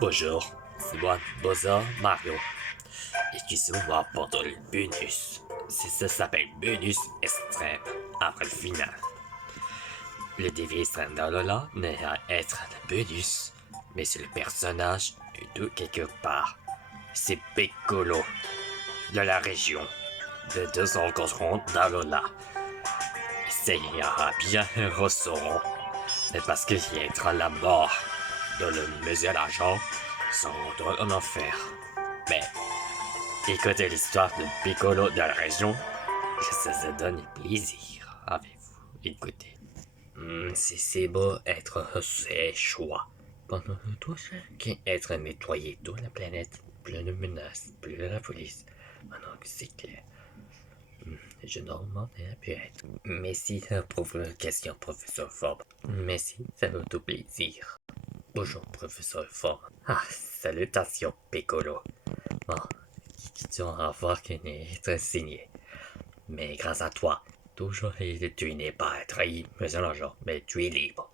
Bonjour, c'est moi, Bowser Mario. Excusez-moi pour le bonus. Ça s'appelle bonus extrême, après le final. Le défi extrême d'Alola n'est à être le bonus, mais c'est le personnage de quelque part. C'est Piccolo, de la région, de 200 rencontrons d'Alola. Essayera bien un restaurant, mais parce qu'il y être la mort de le musée à l'argent, sont en enfer. Mais écoutez l'histoire de Piccolo de la région, que ça se donne plaisir. Avez-vous écouté? C'est beau être ses choix. Pendant tout ça, qu'être nettoyé toute la planète, plus de menaces, plus de la police. Maintenant que c'est clair. Je normalement pu être. Merci pour vos questions, professeur Forbes. Merci, ça vaut tout plaisir. Bonjour, professeur Forbes. Ah, salutations, Piccolo. Bon, tu vas voir qu'il est signé. Mais grâce à toi, toujours tu n'es pas trahi, monsieur l'agent, mais tu es libre.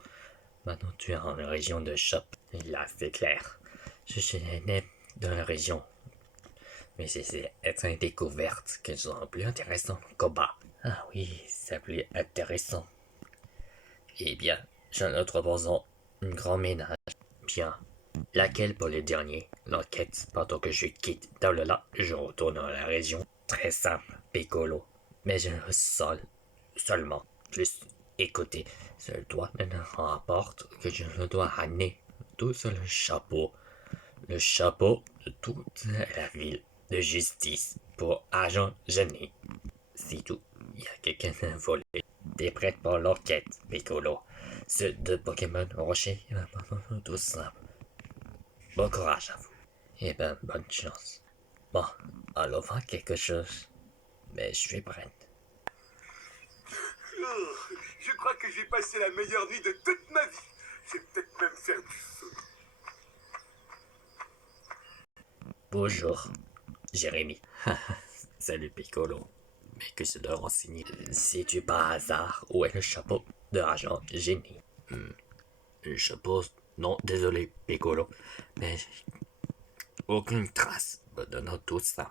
Maintenant tu es en région de Chop. Là, c'est clair. Je suis né dans la région. Mais c'est être une découverte que sont plus intéressant au combat. Ah oui, c'est plus intéressant. Eh bien, j'en ai proposant un grand ménage. Bien. Laquelle pour le dernier? L'enquête, pendant que je quitte Daolola, je retourne dans la région. Très simple, Piccolo. Mais je le seulement. Plus écoutez, ce doigt me rapporte que je le dois ramener tout sur le chapeau. Le chapeau de toute la ville de justice pour agent gêné. C'est tout. Il y a quelqu'un qui a volé. T'es prête pour l'enquête, Piccolo. Ceux de Pokémon Rocher, tout simple. Bon courage à vous. Eh ben, bonne chance. Bon, allons voir quelque chose. Mais je suis prête. Oh, je crois que j'ai passé la meilleure nuit de toute ma vie. Je vais peut-être même faire du feu. Bonjour, Jérémy. Salut Piccolo. Mais que se doit renseigner? Sais-tu par hasard où est le chapeau de agent génie? Le chapeau? Non, désolé Piccolo. Mais aucune trace me donnant tout ça.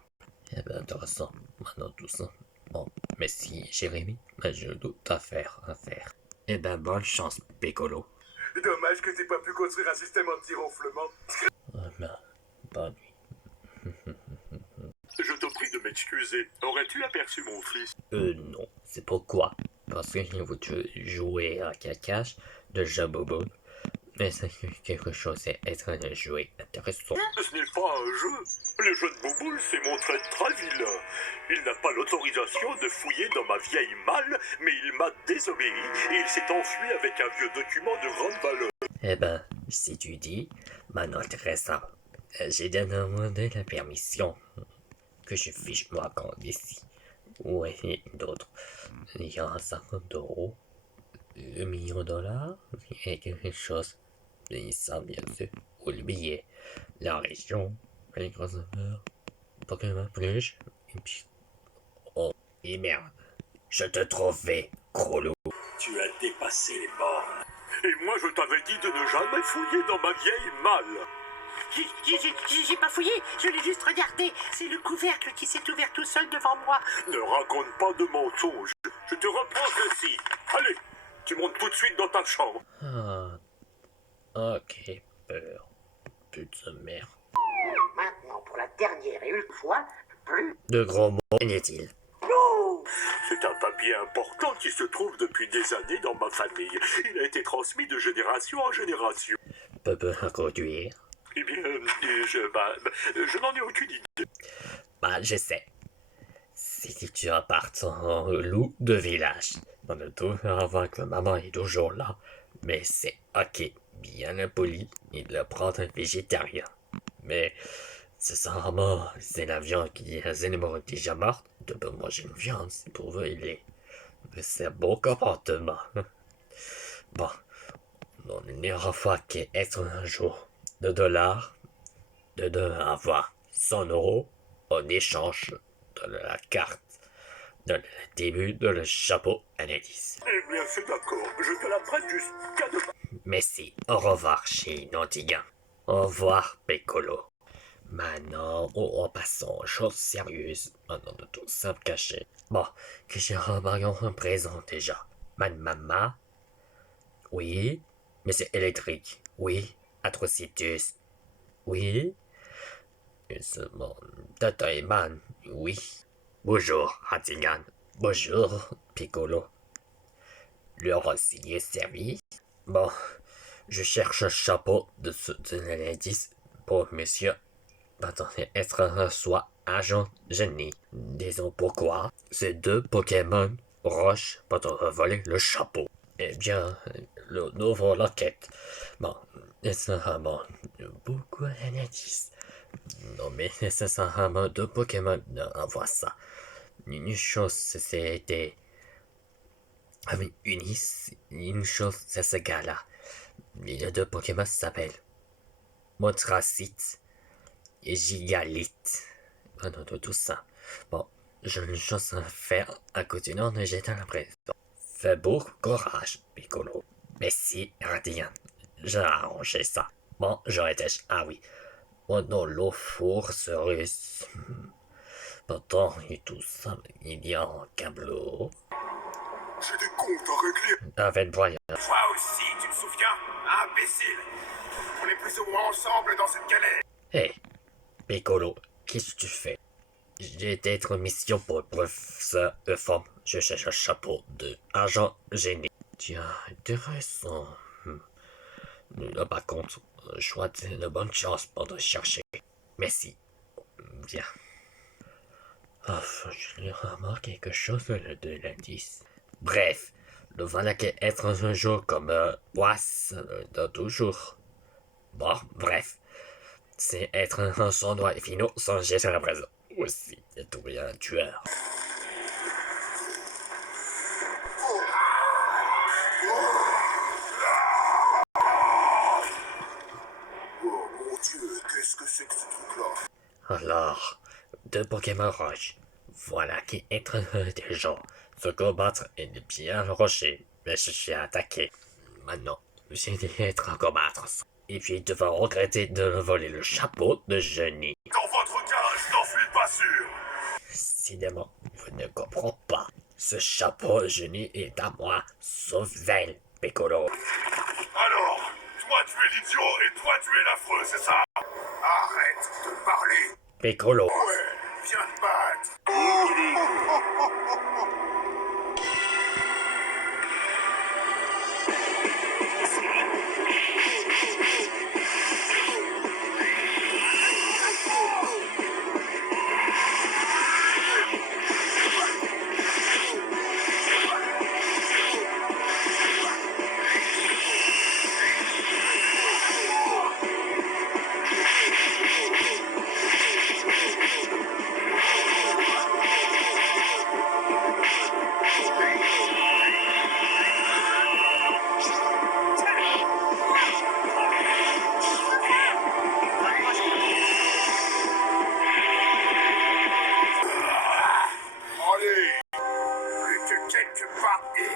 Eh ben intéressant, maintenant tout ça. Bon, mais si Jérémy, ben, je doute à faire. Eh ben bonne chance Piccolo. Dommage que t'aies pas pu construire un système anti-ronflement. Ben, bonne nuit. Je te prie de m'excuser. Aurais-tu aperçu mon fils? Non. C'est pourquoi? Parce que vous jouer à cache de Jabobo. Mais c'est quelque chose d'être un jeu intéressant. Ce n'est pas un jeu. Le jeune Bouboule s'est montré très vilain. Il n'a pas l'autorisation de fouiller dans ma vieille malle, mais il m'a désobéi et il s'est enfui avec un vieux document de grande valeur. Eh ben, si tu dis, maintenant intéressant. J'ai demandé la permission que je fiche moi quand ici. Ouais, d'autres. Il y a 50 euros, 1 million de dollars, et quelque chose. Et ça, bien sûr, ou le billet, la région, les grosses affaires, Pokémon Plus, et puis. Oh, et merde, je te trouvais, gros loup. Tu as dépassé les bornes. Et moi, je t'avais dit de ne jamais fouiller dans ma vieille malle. J'ai pas fouillé, je l'ai juste regardé. C'est le couvercle qui s'est ouvert tout seul devant moi. Ne raconte pas de mensonges. Je te reprends ceci. Allez, tu montes tout de suite dans ta chambre. Ah, ok, peur. Putain de merde. Maintenant, pour la dernière et ultime fois, plus... De gros mots, inutiles. C'est un papier important qui se trouve depuis des années dans ma famille. Il a été transmis de génération en génération. Peut conduire. Eh bien, je n'en ai aucune idée. Bah, je sais. Si tu appartiens au loup de village, on a tout avant que maman est toujours là. Mais c'est ok, bien impoli, il le prend un végétarien. Mais, c'est ça mort, c'est l'avion qui a des animaux déjà morts, de pas manger une viande, c'est pour eux, il est. C'est un bon comportement. Bon, on n'ira pas qu'être un jour. $2, de avoir 100 euros en échange de la carte de le début de le chapeau analyse. Eh bien, c'est d'accord. Je te la prête jusqu'à demain. Merci, au revoir chez Nantigan. Au revoir, Piccolo. Maintenant, on passe aux choses sérieuses. Maintenant de tout simple caché. Bon, que j'ai remarqué un présent déjà. Ma maman. Oui. Monsieur électrique. Oui. Atrocitus. Oui. Bon, Tata Eman. Oui. Bonjour, Hatigan. Bonjour, Piccolo. Le renseigné servi. Bon, je cherche un chapeau de l'indice pour monsieur. Attendez, être soit agent génie. Disons pourquoi. Ces deux Pokémon roches pour voler le chapeau. Eh bien, le nouveau loquette. Bon, nécessairement, beaucoup d'indices. Non, mais nécessairement deux Pokémon envoient ça. Une chose, c'était. Ah oui, une chose, c'est ce gars-là. Les deux Pokémon s'appellent Montracite et Gigalite. Pendant tout ça. Bon, j'ai une chose à faire à côté de nous, j'étais à la prison. Fais beaucoup courage, Piccolo. Merci, Radiant. J'ai arrangé ça. Bon, j'aurais été. Ah oui. Pendant le four cerise. Pourtant, et tout ça, il y a un câbleau. J'ai des comptes à régler. Avec Brian. Toi aussi, tu te souviens? Imbécile. On est plus ou moins ensemble dans cette galère. Hé, Piccolo, qu'est-ce que tu fais? J'ai été en mission pour le professeur Euphorme. Je cherche un chapeau de agent génie. Tiens, intéressant. Par contre, choisis une bonne chance pour te chercher. Merci. Bien. Oh, je lui remarque quelque chose de l'indice. Bref, le voilà qu'être un jour comme poisse de toujours. Bon, bref. C'est être un sournois et finaux sans gestion à la prison. Aussi, de trouver un tueur. Oh mon Dieu, qu'est-ce que c'est que ce truc-là? Alors, deux Pokémon roches. Voilà qui être des gens. Se combattre est bien rocher, mais je suis attaqué. Maintenant, j'ai dû être à combattre. Et puis, tu vas regretter de voler le chapeau de génie. Dans votre cas, je n'en suis pas sûr. Décidément, je ne comprends pas. Ce chapeau de génie est à moi, sauf elle, Piccolo. Alors, toi tu es l'idiot et toi tu es l'affreux, c'est ça? Arrête de parler. Piccolo. Ouais, viens te battre. Allez, plus que quelques pas et...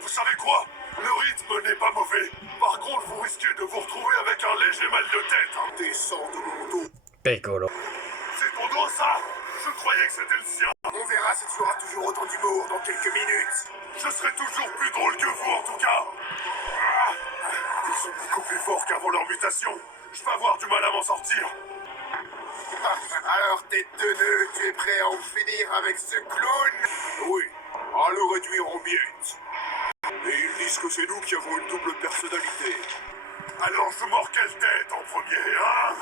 Vous savez quoi? Le rythme n'est pas mauvais. Par contre, vous risquez de vous retrouver avec un léger mal de tête. Descends de mon dos. Piccolo. C'est ton dos, ça? Je croyais que c'était le sien. On verra si tu auras toujours autant d'humour dans quelques minutes. Je serai toujours plus drôle que vous, en tout cas. Ils sont beaucoup plus forts qu'avant leur mutation. Je vais avoir du mal à m'en sortir. Alors, tête de nœud, tu es prêt à en finir avec ce clown? Oui, à le réduire en miettes. Et ils disent que c'est nous qui avons une double personnalité. Alors je mords quelle tête en premier, hein?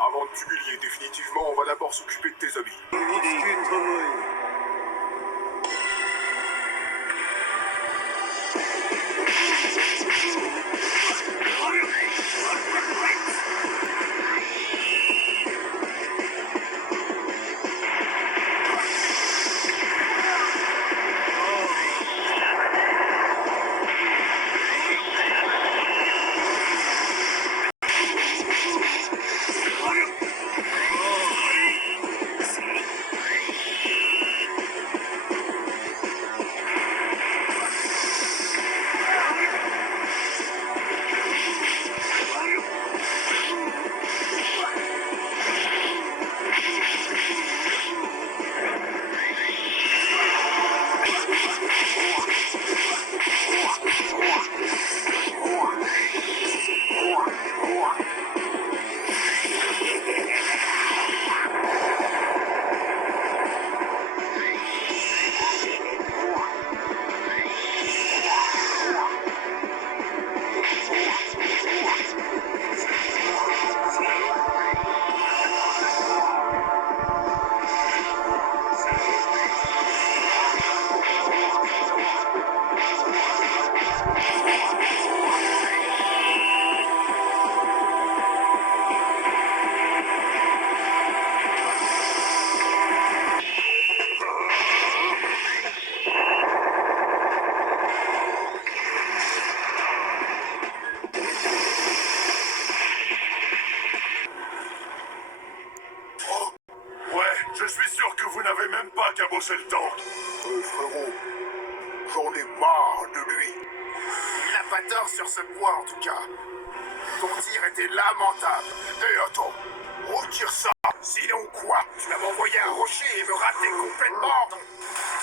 Avant de t'humilier définitivement, on va d'abord s'occuper de tes amis. Oh, ouais, je suis sûr que vous n'avez même pas cabossé le tank. Frérot, j'en ai marre de lui. Il n'a pas tort sur ce point en tout cas. Ton tir était lamentable. Et attends, retire ça. Sinon quoi? Tu vas m'envoyer un rocher et me rater complètement.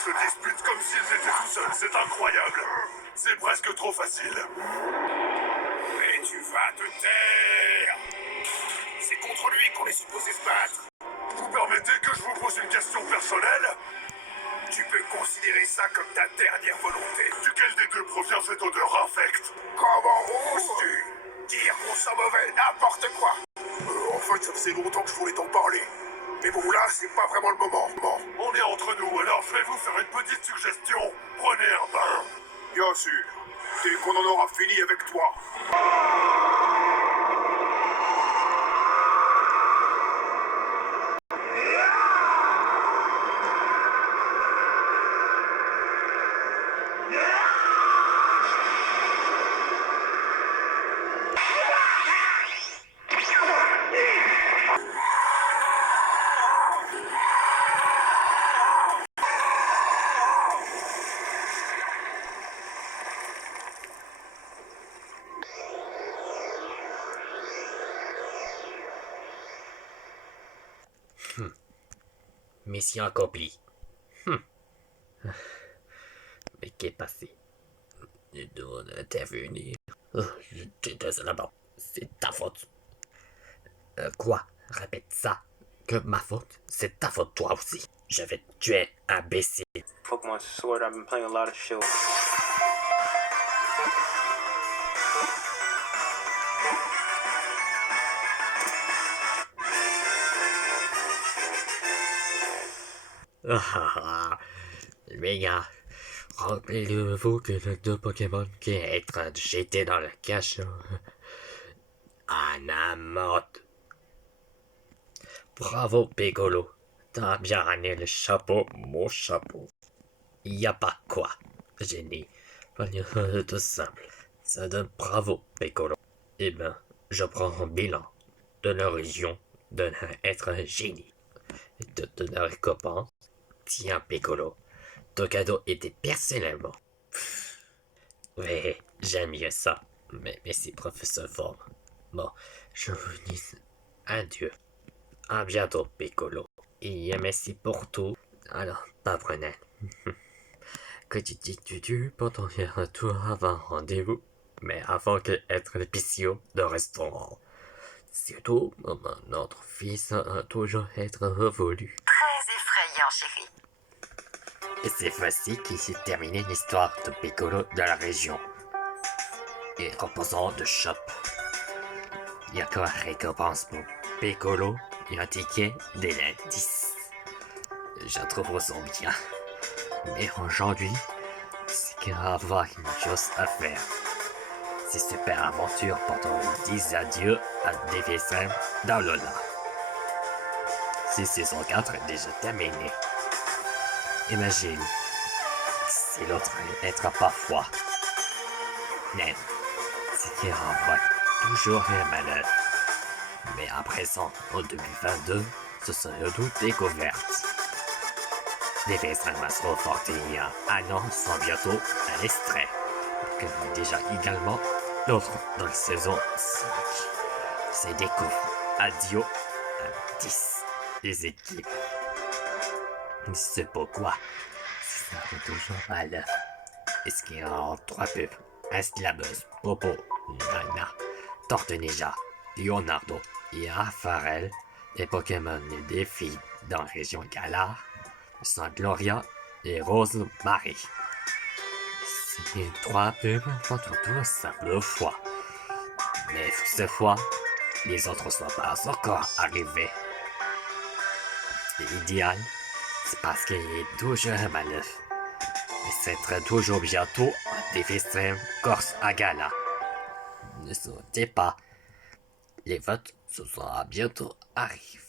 Se disputent comme s'ils étaient tout seuls, c'est incroyable. C'est presque trop facile. Mais tu vas te taire. C'est contre lui qu'on est supposé se battre. Vous permettez que je vous pose une question personnelle? Tu peux considérer ça comme ta dernière volonté. Duquel des deux provient cette odeur infecte? Comment oses-tu dire qu'on sent mauvais n'importe quoi? En fait, ça faisait longtemps que je voulais t'en parler. Mais bon, là, c'est pas vraiment le moment. Bon. On est entre nous, alors je vais vous faire une petite suggestion. Prenez un bain. Bien sûr. Dès qu'on en aura fini avec toi. Mission accomplie. Mais qu'est passé? Je dois intervenir. Oh, je désolé, bon. C'est ta faute. Quoi? Répète ça. Que ma faute? C'est ta faute, toi aussi. Je vais te tuer, imbécile. Pokemon Sword, I've been playing a lot of Shield. Les gars, rappelez-vous que le deux Pokémon qui est en train de jeter dans le cachot. Anamote. Bravo, Piccolo. T'as bien ramené le chapeau, mon chapeau. Y a pas quoi, génie. Tout simple. Ça donne bravo, Piccolo. Eh ben, je prends un bilan de la région de être un génie. Et de te récompense. Tiens, Piccolo, ton cadeau était personnellement. Ouais, j'aime mieux ça. Mais merci, professeur Forme. Bon, je vous dis adieu. À bientôt, Piccolo. Et merci pour tout. Alors, pas prenez. Que tu dis pendant un retour avant rendez-vous. Mais avant que être le PCO de restaurant. Surtout, notre fils a toujours être revolu. Très effrayant, chérie. Et c'est voici qui s'est terminée l'histoire de Piccolo de la région. Et reposant de shop. Il y a comme récompense pour Piccolo et un ticket des l'indice. Je trouve ça bien. Mais aujourd'hui, c'est qu'il va y avoir une chose à faire. C'est super aventure pendant on dise adieu à DV5 dans Lola. C'est saison 4 est déjà terminée. Imagine si l'autre n'être pas froid. Même c'est qu'il renvoie toujours un malheur. Mais à présent, en 2022, ce sont toutes découvertes. Les V5 va se reforter il y a un an sont bientôt un extrait. Que déjà également l'autre dans la saison 5. C'est découvre Adio à 10 les équipes. C'est pourquoi ça fait toujours mal. Est-ce qu'il y a 3 pubs? Esclameuse, Popo, Nana, Torteneja, Leonardo et Raphaël, les Pokémon et des filles dans la région Galar, sont Gloria et Rose Marie. C'est 3 pubs font une simple fois. Mais cette fois, les autres ne sont pas encore arrivés. L'idéal, c'est parce qu'il est toujours un malheur. Et c'est très toujours bientôt un des festins corse à gala. Ne sautez pas. Les votes, ce sera bientôt arrive.